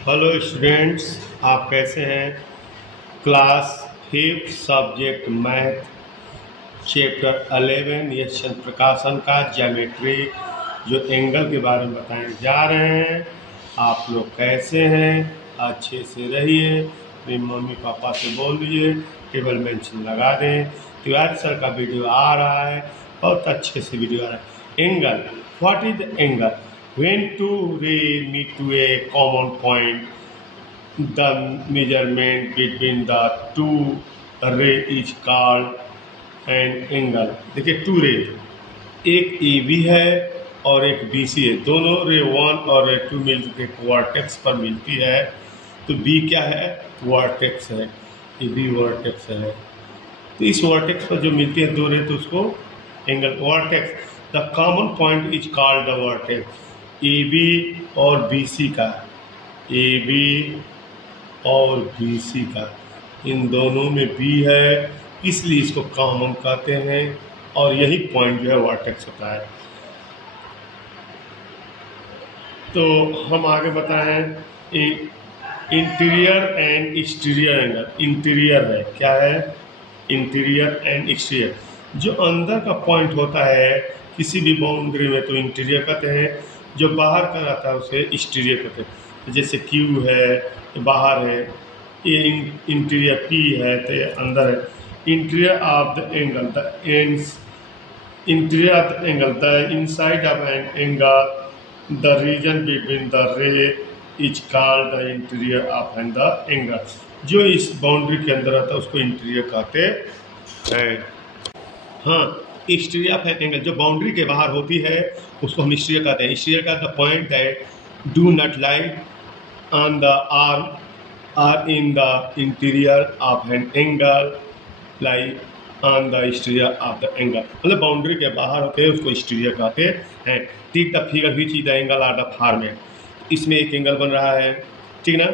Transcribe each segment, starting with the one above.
Hello students, आप कैसे हैं। क्लास 5 सब्जेक्ट मैथ चैप्टर 11 ये चंद्र प्रकाशन का ज्योमेट्री जो एंगल के बारे में बताने जा रहे हैं। आप लोग कैसे हैं, अच्छे से रहिए। अपने मम्मी पापा से बोल दीजिए टेबल बेंच लगा दें। तिवारी सर का वीडियो आ रहा है, बहुत अच्छे से वीडियो आ रहा है। Angle, what is the angle? When two rays meet to a common point, the measurement between the two rays is called an angle। देखिए टू रे, एक ए बी है और एक बी सी है। दोनों रे 1 और रे 2 मिलकर वर्टेक्स पर मिलती है। तो बी क्या है? वर्टेक्स है। ए बी वर्टेक्स है। तो इस वर्टेक्स पर जो मिलती है दो रे, तो उसको angle vertex. The common point is called the vertex. A B और बी सी का, ए बी और बी सी का, इन दोनों में बी है, इसलिए इसको कॉमन कहते हैं और यही पॉइंट जो है वर्टेक्स होता है। तो हम आगे बताएं interior and exterior angle. Interior है, क्या है? Interior and exterior. जो अंदर का पॉइंट होता है किसी भी बाउंड्री में तो इंटीरियर कहते हैं, जो बाहर का रहता है उसे एक्सटीरियर कहते हैं। जैसे क्यू है तो बाहर है, ये इंटीरियर पी है तो ये अंदर है। Interior of the angle, the ends interior of the angle, the inside of an angle, the region between the ray is called the interior of an the angle. जो इस बाउंड्री के अंदर रहता है उसको इंटीरियर कहते हैं। हाँ, एक्सटीरियर ऑफ एन एंगल जो बाउंड्री के बाहर होती है उसको हम एक्सटीरियर कहते हैं। एक्सटीरियर का the point that do not lie on the arm are in the interior of an angle, lie on the exterior of the angle. मतलब बाउंड्री के बाहर होते हैं उसको एक्सटीरियर कहते हैं। Take the figure which is the angle are the format. इसमें एक एंगल बन रहा है, ठीक ना,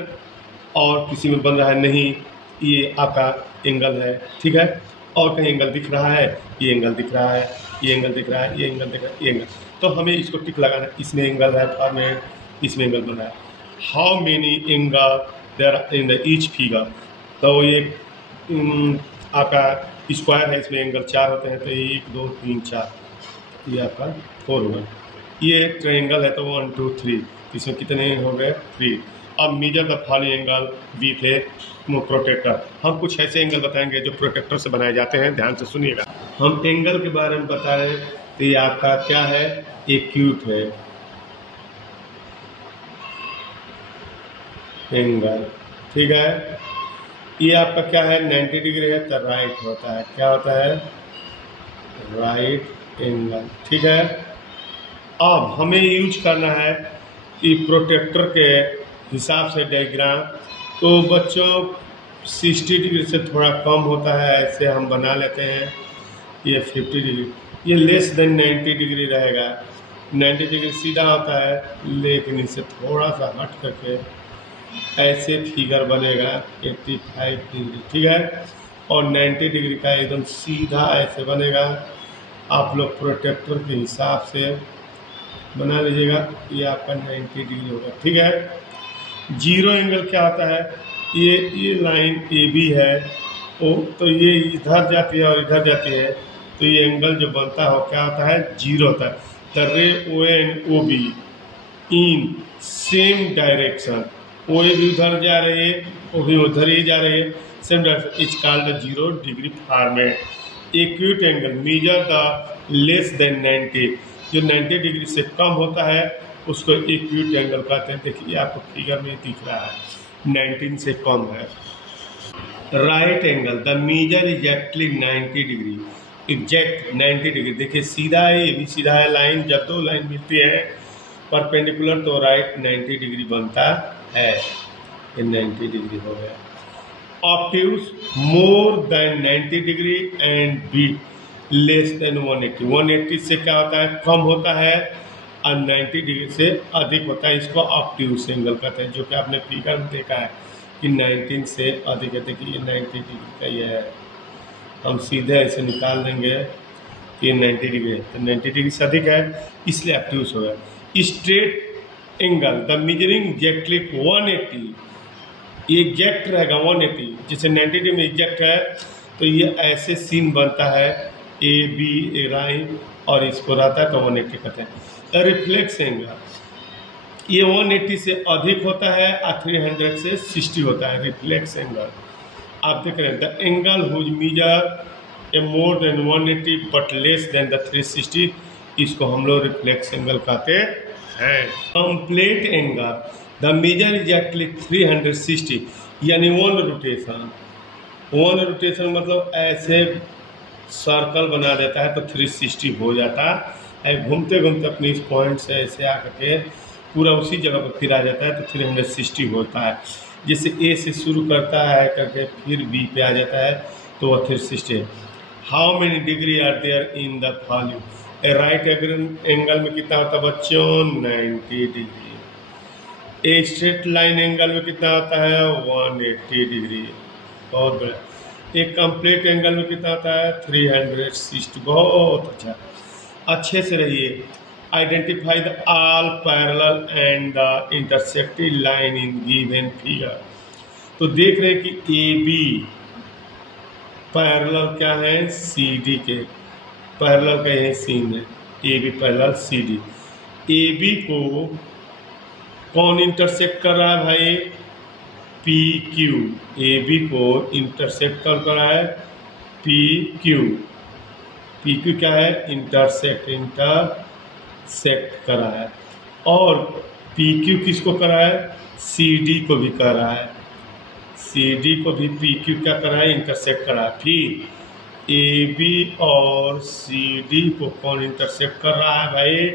और किसी में बन रहा है नहीं, ये आपका एंगल है, ठीक है। और कहीं एंगल दिख रहा है, ये एंगल दिख रहा है, ये एंगल दिख रहा है, ये एंगल दिख रहा है, ये एंगल। तो हमें इसको टिक लगाना है, इसमें एंगल है फॉर्मेट, इसमें एंगल बन रहा है। How many angle there in the each figure. तो ये आपका स्क्वायर है, इसमें एंगल 4 होते हैं, तो 1 2 3 4, ये आपका 4 होगा। ये ट्रायंगल है तो 1 2 3, इसमें कितने हो गए? 3। अब measure the following angle with a protractor. हम कुछ ऐसे एंगल बताएंगे जो प्रोटेक्टर से बनाए जाते हैं, ध्यान से सुनिएगा। हम एंगल के बारे में बता रहे हैं तो ये आपका क्या है? एक्यूट है एंगल, ठीक है। ये आपका क्या है? 90 डिग्री है तो राइट होता है। क्या होता है? राइट एंगल, ठीक है। अब हमें यूज करना है कि प्रोटेक्टर के हिसाब से डायग्राम। तो बच्चों 60 डिग्री से थोड़ा कम होता है, ऐसे हम बना लेते हैं। ये 50 डिग्री, ये लेस देन 90 डिग्री रहेगा। 90 डिग्री सीधा होता है, लेकिन इससे थोड़ा सा हट करके ऐसे फिगर बनेगा 85 डिग्री, ठीक है। और 90 डिग्री का एकदम सीधा ऐसे बनेगा। आप लोग प्रोटेक्टर के हिसाब से बना लीजिएगा, ये आपका 90 डिग्री होगा, ठीक है। जीरो एंगल क्या होता है? ये लाइन ए बी है, ओ तो ये इधर जाती है और इधर जाती है, तो ये एंगल जो बनता है क्या होता है? जीरो होता है। The ray O and O B in same direction, ओ भी उधर जा रही है, ओ भी उधर ही जा रही है, same direction, is called the zero degree format. Acute angle measure the less than 90, जो 90 डिग्री से कम होता है उसको एक्यूट एंगल कहते हैं। देखिए आपको फिगर में दिख रहा है 19 से कम है। Right angle the measure exactly 90 degree, exact 90 degree. देखिए सीधा है, ये भी सीधा है लाइन। जब दो लाइन मिलती है परपेंडिकुलर तो राइट 90 डिग्री बनता है। ये 90 डिग्री हो गया। Obtuse more than 90 degree and be less than 180। 180 से क्या होता है? कम होता है, और 90 डिग्री से अधिक होता है। इसको ऑब्ट्यूज एंगल कहते हैं, जो कि आपने फिगर में देखा है कि 19 से अधिक है। देखिए ये 90 डिग्री का ये है, हम सीधे ऐसे निकाल देंगे कि 90 डिग्री है, तो 90 डिग्री से अधिक है इसलिए ऑब्ट्यूज होगा। Straight angle the measuring exactly 180, ये एग्जैक्ट रहेगा 180, जैसे 90 डिग्री में एग्जैक्ट है तो ये ऐसे सीन बनता है ए बी ए लाइन, और इसको रहता है तो 180 कहते हैं। रिफ्लेक्स एंगल ये 180 से अधिक होता है और 300 से 60 होता है रिफ्लेक्स एंगल। आप देख रहे हैं the angle whose measure a more than 180 but less than the 360, इसको हम लोग रिफ्लेक्स एंगल कहते हैं। Complete angle the measure exactly 360, यानी वन रोटेशन मतलब ऐसे सर्कल बना देता है तो 360 हो जाता है, घूमते घूमते अपने इस पॉइंट से ऐसे आकर के पूरा उसी जगह पर फिर आ जाता है तो 360 होता है। जैसे ए से शुरू करता है करके फिर बी पे आ जाता है तो वह 360 है। How many degree are there in the following, a right angle में कितना होता है बच्चों 90 degree, a straight line angle में कितना होता है 180 डिग्री, बहुत बड़ा। एक कंप्लीट एंगल में कितना होता है 360, बहुत अच्छा, अच्छे से रहिए। Identify the all parallel and the intersecting line in given figure. तो देख रहे हैं कि ए बी पैरेलल क्या है सी डी के, पैरेलल का यही सीन है, A B parallel C D. A B को कौन इंटरसेक्ट कर रहा है भाई पी क्यू, ए बी को इंटरसेक्ट कर रहा है पी क्यू क्या है इंटरसेक्ट कर रहा है, और पी क्यू किसको कर रहा है सी डी को भी कर रहा है, सी डी को भी पी क्यू क्या कर रहा है इंटरसेक्ट कर रहा है। फिर ए बी और सी डी को कौन इंटरसेक्ट कर रहा है भाई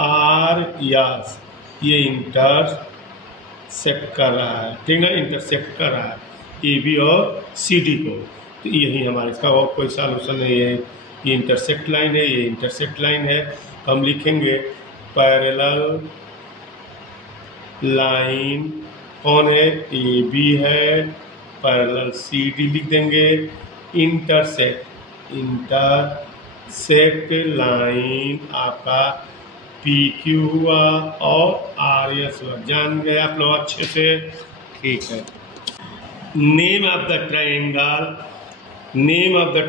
आर यस, ये इंटरसेक्ट कर रहा है, ठीक है इंटरसेक्ट कर रहा है ए बी और सी डी को। तो यही हमारे इसका और कोई सॉल्यूशन नहीं है, ये इंटरसेक्ट लाइन है, ये इंटरसेक्ट लाइन है। हम लिखेंगे पैरेलल लाइन कौन है ए बी है, पैरेलल सी डी लिख देंगे, इंटरसेक्ट लाइन आपका पी क्यू हुआ और आर एस हुआ, जान गए आप लोग अच्छे से, ठीक है। Name of the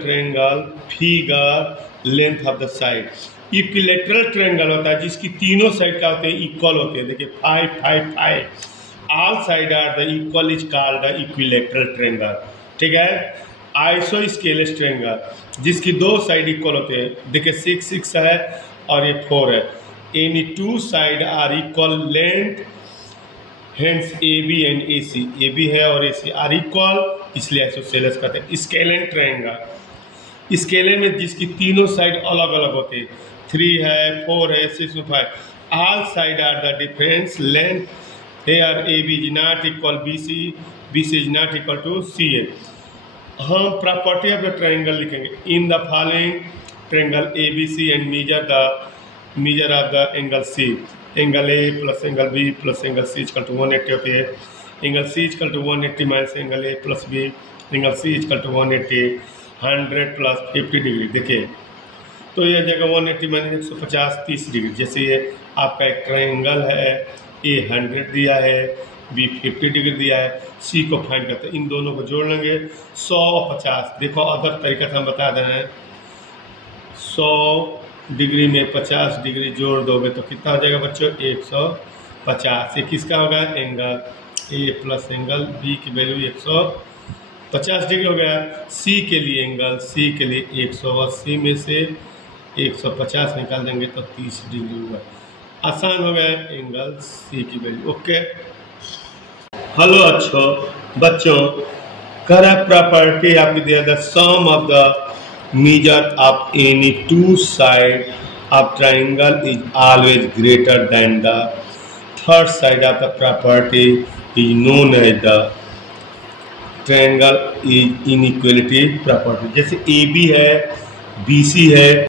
triangle figure length of the side. Equilateral triangle होता है जिसकी तीनों साइड क्या होते हैं इक्वल होते हैं, देखिए 5 5 5 all side are the equal is called the equilateral triangle, ठीक है। आइसोस्केलेस ट्रायंगल जिसकी दो साइड इक्वल होते हैं, देखिए 6 6 है और ये 4 है, any two side are equal length, hence A B and A C, A B है और ए सी आर इक्वल, इसलिए आइसोसेलेस कहते हैं। स्केलेन ट्रायंगल, स्केलेन में जिसकी तीनों साइड अलग अलग होते हैं, 3 है 4 है 6 5, all side are the difference length, here A B is not equal B C is not equal to C A. हम प्रॉपर्टी ऑफ द ट्रायंगल लिखेंगे, in the following triangle A B C and measure of the angle C, angle A plus angle B plus angle C equal to 180 होती है, angle C equal to 180 minus angle A plus B, angle C equal to 180 100 plus 50 degree. देखिए तो यह जगह 180 minus 150 30 degree, जैसे ये आपका एक ट्रायंगल है, ए 100 दिया है, बी 50 डिग्री दिया है, सी को फाइंड करते हैं, इन दोनों को जोड़ लेंगे 100 50। देखो अदर तरीका से हम बता दे रहे हैं, 100 डिग्री में 50 डिग्री जोड़ दोगे तो कितना हो जाएगा बच्चों 150। ये किसका होगा angle A plus angle B की वैल्यू 150 डिग्री हो गया। सी के लिए एंगल सी के लिए 180 में से 150 निकाल देंगे तो 30 डिग्री हुआ, आसान हो गया एंगल सी की वैल्यू। ओके हेलो अच्छो बच्चों, करेक्ट प्रॉपर्टी आपकी दिया the sum of the measure of any two side of triangle is always greater than the third side of the property is known as the triangle is inequality property। जैसे AB है BC है